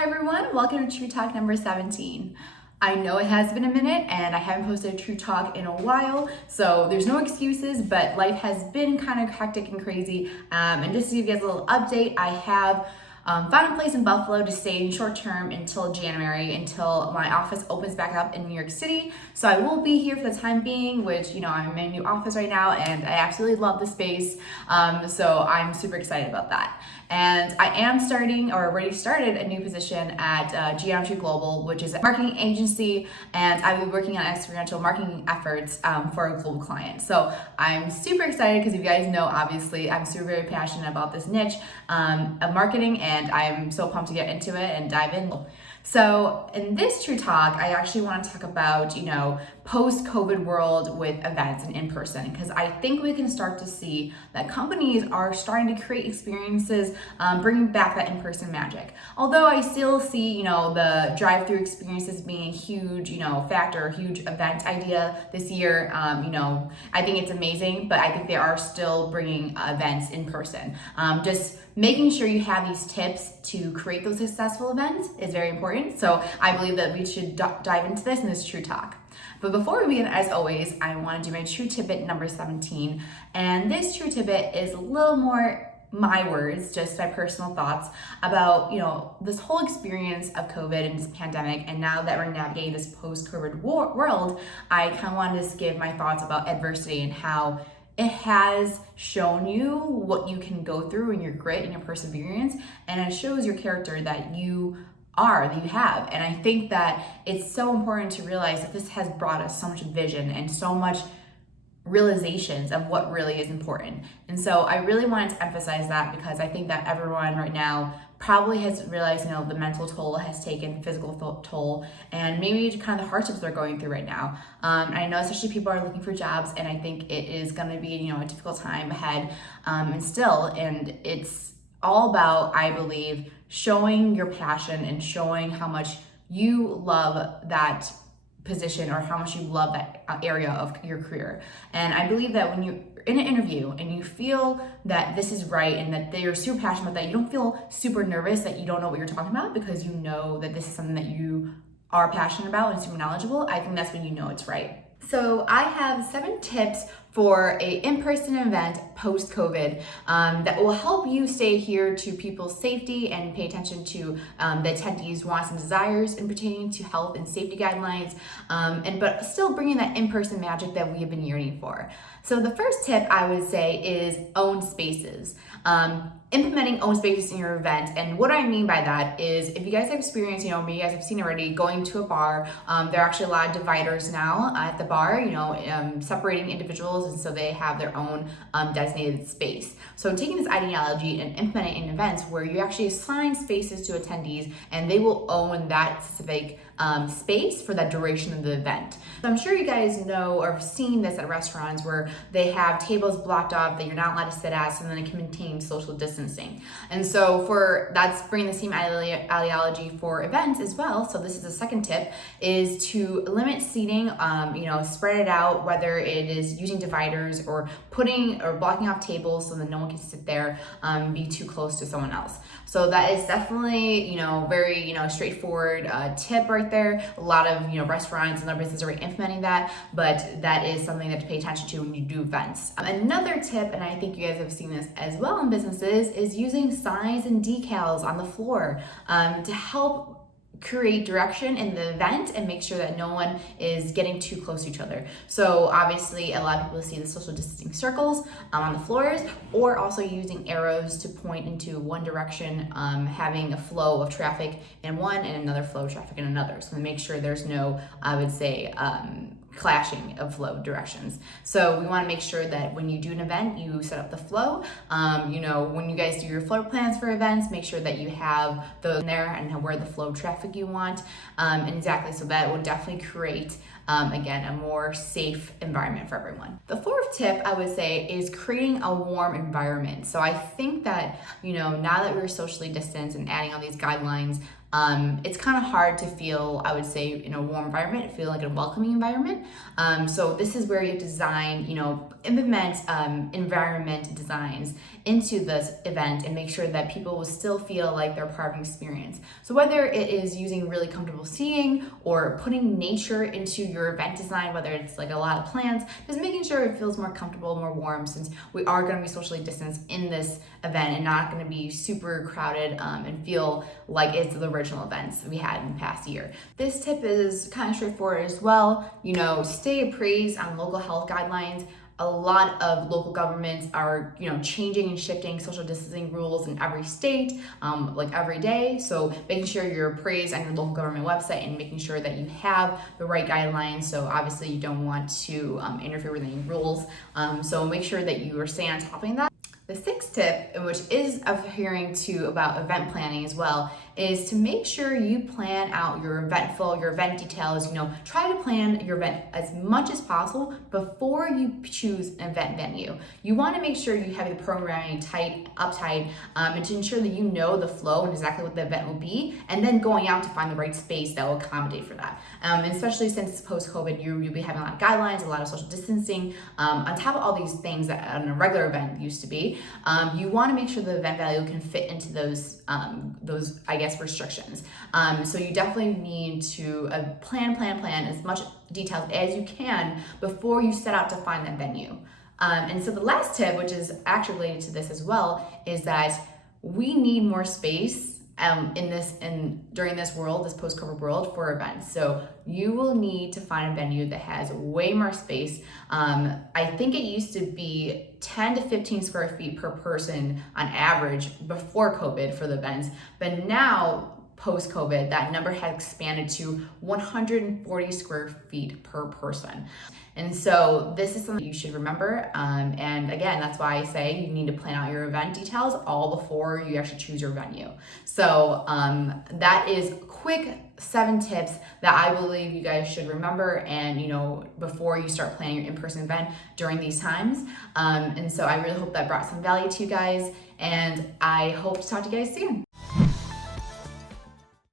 Hi everyone, welcome to Trieu Talk number 17. I know it has been a minute and I haven't posted a Trieu Talk in a while, so there's no excuses, but life has been kind of hectic and crazy. And just to give you guys a little update, I have found a place in Buffalo to stay in short term until January, until my office opens back up in New York City. So I will be here for the time being, which, I'm in a new office right now and I absolutely love the space. So I'm super excited about that. And I am starting, or already started, a new position at Geometry Global, which is a marketing agency, and I will be working on experiential marketing efforts for a global client. So I'm super excited because you guys know, obviously, I'm super very passionate about this niche of marketing, and I'm so pumped to get into it and dive in. So in this Trieu Talk, I actually want to talk about, post-COVID world with events and in-person, because I think we can start to see that companies are starting to create experiences, bringing back that in-person magic. Although I still see, the drive-through experiences being a huge, factor, a huge event idea this year. I think it's amazing, but I think they are still bringing events in person. Just making sure you have these tips to create those successful events is very important. So I believe that we should dive into this in this Trieu Talk. But before we begin, as always, I want to do my Trieu Tidbit number 17. And this Trieu Tidbit is a little more my words, just my personal thoughts about, this whole experience of COVID and this pandemic. And now that we're navigating this post-COVID world, I kind of wanted to just give my thoughts about adversity and how it has shown you what you can go through and your grit and your perseverance, and it shows your character that you have. And I think that it's so important to realize that this has brought us so much vision and so much realizations of what really is important. And so I really wanted to emphasize that, because I think that everyone right now probably has realized, the mental toll has taken, physical toll, and maybe kind of the hardships they're going through right now. I know especially people are looking for jobs, and I think it is going to be, a difficult time ahead. And it's all about, I believe, showing your passion and showing how much you love that position or how much you love that area of your career. And I believe that when you're in an interview and you feel that this is right and that you're super passionate about that, you don't feel super nervous that you don't know what you're talking about, because you know that this is something that you are passionate about and super knowledgeable. I think that's when you know it's right. So I have 7 tips for a in-person event post-COVID that will help you stay adhere to people's safety and pay attention to the attendees' wants and desires in pertaining to health and safety guidelines, but still bringing that in-person magic that we have been yearning for. So the first tip I would say is own spaces. Implementing own spaces in your event. And what I mean by that is, if you guys have experienced, maybe you guys have seen already, going to a bar, there are actually a lot of dividers now at the bar, separating individuals, and so they have their own designated space. So taking this ideology and implementing it in events where you actually assign spaces to attendees and they will own that specific space for that duration of the event. So I'm sure you guys know or have seen this at restaurants where they have tables blocked off that you're not allowed to sit at, so then it can maintain social distancing. And so that's bringing the same ideology for events as well. So this is the second tip, is to limit seating, spread it out, whether it is using dividers or putting or blocking off tables so that no one can sit there, be too close to someone else. So that is definitely, very, straightforward tip right there. A lot of, restaurants and other businesses are implementing that, but that is something that to pay attention to when you do events. Another tip, and I think you guys have seen this as well in businesses, is using signs and decals on the floor to help create direction in the event and make sure that no one is getting too close to each other. So obviously a lot of people see the social distancing circles on the floors, or also using arrows to point into one direction, having a flow of traffic in one and another flow of traffic in another. So to make sure there's no, I would say, clashing of flow directions. So we want to make sure that when you do an event, you set up the flow. When you guys do your floor plans for events, make sure that you have those in there and where the flow of traffic you want. And exactly, so that will definitely create, again, a more safe environment for everyone. The fourth tip I would say is creating a warm environment. So I think that, now that we're socially distanced and adding all these guidelines, it's kind of hard to feel, I would say, in a warm environment, feel like a welcoming environment. So this is where you design, implement environment designs into this event and make sure that people will still feel like they're part of an experience. So whether it is using really comfortable seating or putting nature into your event design, whether it's like a lot of plants, just making sure it feels more comfortable, more warm, since we are going to be socially distanced in this event and not going to be super crowded and feel like it's the original events we had in the past year. This tip is kind of straightforward as well. Stay appraised on local health guidelines. A lot of local governments are, changing and shifting social distancing rules in every state, like every day. So making sure you're appraised on your local government website and making sure that you have the right guidelines. So obviously you don't want to interfere with any rules. So make sure that you are staying on top of that. The sixth tip, which is adhering to about event planning as well, is to make sure you plan out your event flow, your event details. Try to plan your event as much as possible before you choose an event venue. You want to make sure you have your programming uptight, and to ensure that you know the flow and exactly what the event will be, and then going out to find the right space that will accommodate for that. And especially since post-COVID, you'll be having a lot of guidelines, a lot of social distancing, on top of all these things that on a regular event used to be. You want to make sure the event value can fit into those restrictions. So you definitely need to plan as much details as you can before you set out to find that venue. And so the last tip, which is actually related to this as well, is that we need more space during this post-COVID world for events. So you will need to find a venue that has way more space. I think it used to be 10 to 15 square feet per person on average before COVID for the events, but now post-COVID, that number has expanded to 140 square feet per person. And so this is something you should remember. And again, that's why I say you need to plan out your event details all before you actually choose your venue. So that is quick 7 tips that I believe you guys should remember and, before you start planning your in-person event during these times. And so I really hope that brought some value to you guys, and I hope to talk to you guys soon.